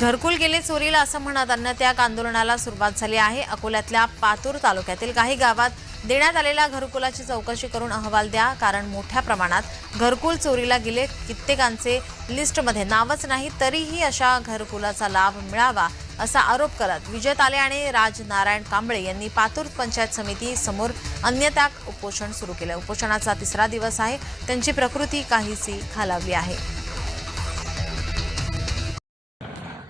घरकुल गेले चोरीला असं म्हणत अन्नत्याग आंदोलनाला सुरुवात झाली आहे. अकोल्यातल्या पातूर तालुक्यातील काही गावात देण्यात आलेल्या घरकुलाची चौकशी करून अहवाल द्या कारण मोठ्या प्रमाणात घरकुल चोरीला गेले. कित्येकांचे लिस्टमध्ये नावच नाही तरीही अशा घरकुलाचा लाभ मिळावा असा आरोप करत विजय ताले आणि राज नारायण कांबळे यांनी पातूर पंचायत समिती समोर अन्यत्याग उपोषण सुरू केलं. उपोषणाचा तिसरा दिवस आहे. त्यांची प्रकृती काहीशी खालावली आहे.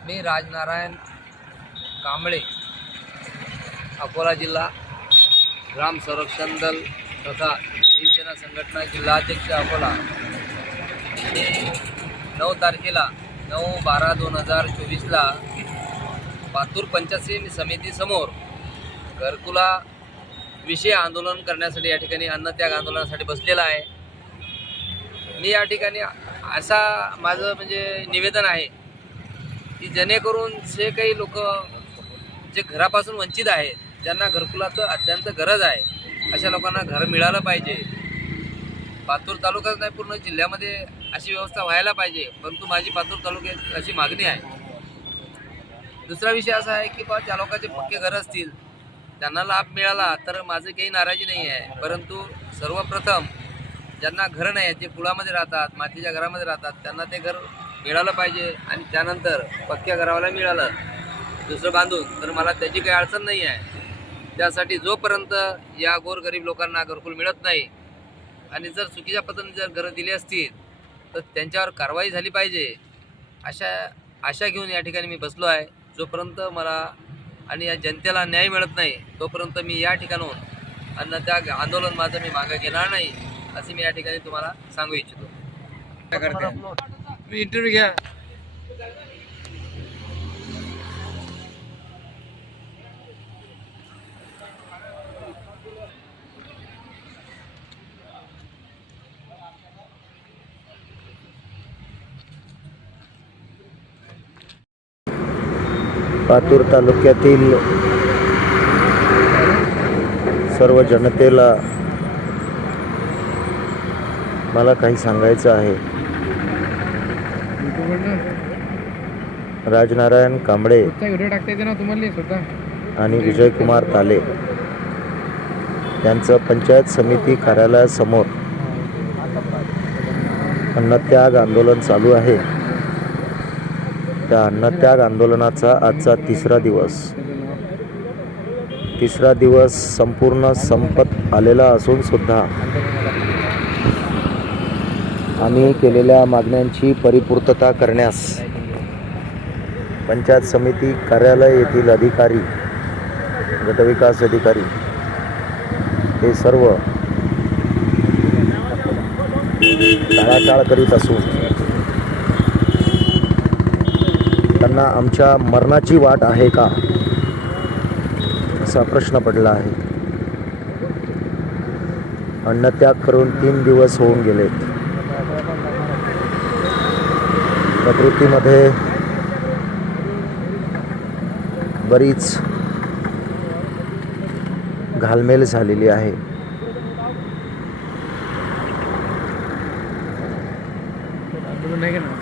मी राजनारायण कांबळे अकोला जिल्हा ग्राम संरक्षण दल तथा शिवसेना संघटना जिल्हाध्यक्ष अकोला. मी नऊ तारखेला नऊ बारा दोन हजार चोवीसला पातूर पंचायत समितीसमोर घरकुला विषय आंदोलन करण्यासाठी या ठिकाणी अन्नत्याग आंदोलनासाठी बसलेला आहे. मी या ठिकाणी असा माझं म्हणजे निवेदन आहे की जेणेकरून जे काही लोक जे घरापासून वंचित आहेत ज्यांना घरकुलाचं अत्यंत गरज आहे अशा लोकांना घर मिळालं पाहिजे. पातूर तालुकाच नाही पूर्ण जिल्ह्यामध्ये अशी व्यवस्था व्हायला पाहिजे परंतु माझी पातूर तालुक्यात अशी मागणी आहे. दुसरा विषय असा आहे की बा ज्या लोकांचे पक्के घर असतील त्यांना लाभ मिळाला तर माझं काही नाराजी नाही आहे. परंतु सर्वप्रथम ज्यांना घरं नाही आहेत जे कुळामध्ये राहतात मातीच्या घरामध्ये राहतात त्यांना ते घर मिळालं पाहिजे आणि त्यानंतर पक्क्या घरावाला मिळालं. दुसरं बांधून तर मला त्याची काही अडचण नाही आहे. त्यासाठी जोपर्यंत या गोरगरीब लोकांना घरकुल मिळत नाही आणि जर चुकीच्या पद्धतीने जर घरं दिली असतील तर त्यांच्यावर कारवाई झाली पाहिजे. अशा आशा घेऊन या ठिकाणी मी बसलो आहे. जोपर्यंत मला आणि या जनतेला न्याय मिळत नाही तोपर्यंत मी या ठिकाणून अन्न त्या आंदोलन माझं मी मागं घेणार नाही असे मी या ठिकाणी तुम्हाला सांगू इच्छितो. काय करते इंटरव्ह्यू घ्या पातूर तालुक्यातील सर्व जनतेला मला काही सांगायचं आहे. राजनारायण कांबळे व्हिडिओ टाकता येते ना तुम्हाला स्वतः आणि विजयकुमार ताले. यांचं पंचायत समिती कार्यालयासमोर अन्नत्याग आंदोलन चालू आहे. त्या अन्नत्याग आंदोलनाचा आजचा तिसरा दिवस. तिसरा दिवस संपूर्ण संपत आलेला असून सुद्धा आम्ही केलेल्या मागण्यांची परिपूर्तता करण्यास पंचायत समिती कार्यालय येथील अधिकारी गटविकास अधिकारी हे सर्व टाळाटाळ करीत असून त्यांना आमच्या मरणाची वाट आहे का असा प्रश्न पडला आहे. अन्नत्याग करून तीन दिवस होऊन गेलेत. प्रकृतीमध्ये बरीच घालमेल झालेली आहे.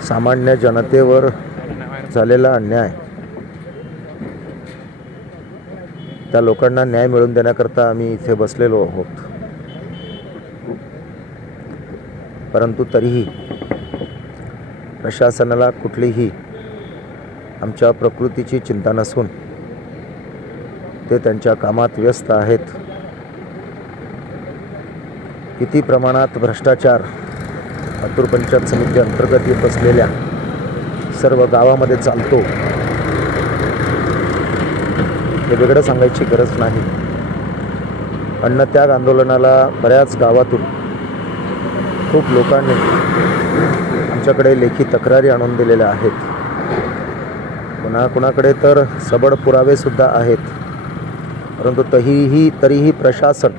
सामान्य जनतेवर झालेला अन्याय. त्या लोकांना न्याय मिळवून देण्याकरता आम्ही इथे बसलेलो आहोत. परंतु तरीही प्रशासनाला कुठलीही आमच्या प्रकृतीची चिंता नसून ते त्यांच्या कामात व्यस्त आहेत. किती प्रमाणात भ्रष्टाचार लातूर पंचायत समिती अंतर्गत येत असलेल्या सर्व गावामध्ये चालतो हे वेगळं सांगायची गरज नाही. अन्नत्याग आंदोलनाला बऱ्याच गावातून खूप लोकांनी आमच्याकडे लेखी तक्रारी आणून दिलेल्या आहेत. पुन्हा कुणाकडे तर सबड पुरावेसुद्धा आहेत. परंतु तरीही तरीही प्रशासन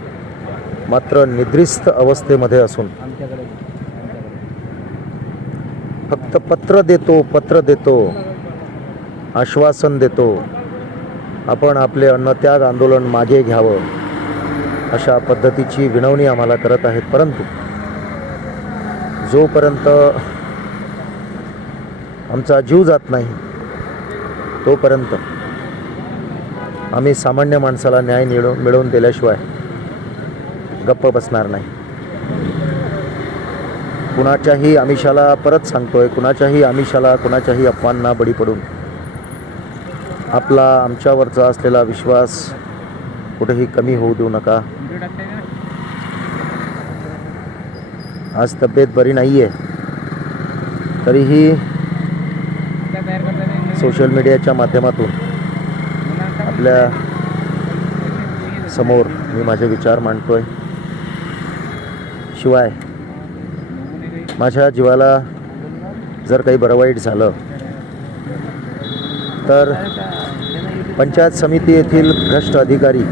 मात्र निद्रिस्त अवस्थेमध्ये असून फक्त पत्र देतो पत्र देतो आश्वासन देतो. आपण आपले अन्नत्याग आंदोलन मागे घ्यावं अशा पद्धतीची विनवणी आम्हाला करत आहेत. परंतु जोपर्यंत आमचा जीव जात नाही. तोपर्यंत आम्ही सामान्य माणसाला न्याय मिळव मिळवून दिल्याशिवाय गप्प बसणार नाही. कुणाच्याही आमिषाला परत सांगतोय कुणाच्याही आमिषाला कुणाच्याही अफवांना बळी पडून. आपला आमच्यावरचा असलेला विश्वास कुठेही कमी होऊ देऊ नका. आज तब्येत बरी नाही आहे तरीही काय तयार करता नाही सोशल मीडियाच्या माध्यमातून आपल्यासमोर मी माझे विचार मांडतोय. शिवाय माझ्या जीवाला जर काही बरं वाईट झालं तर पंचायत समिती येथील भ्रष्ट अधिकारी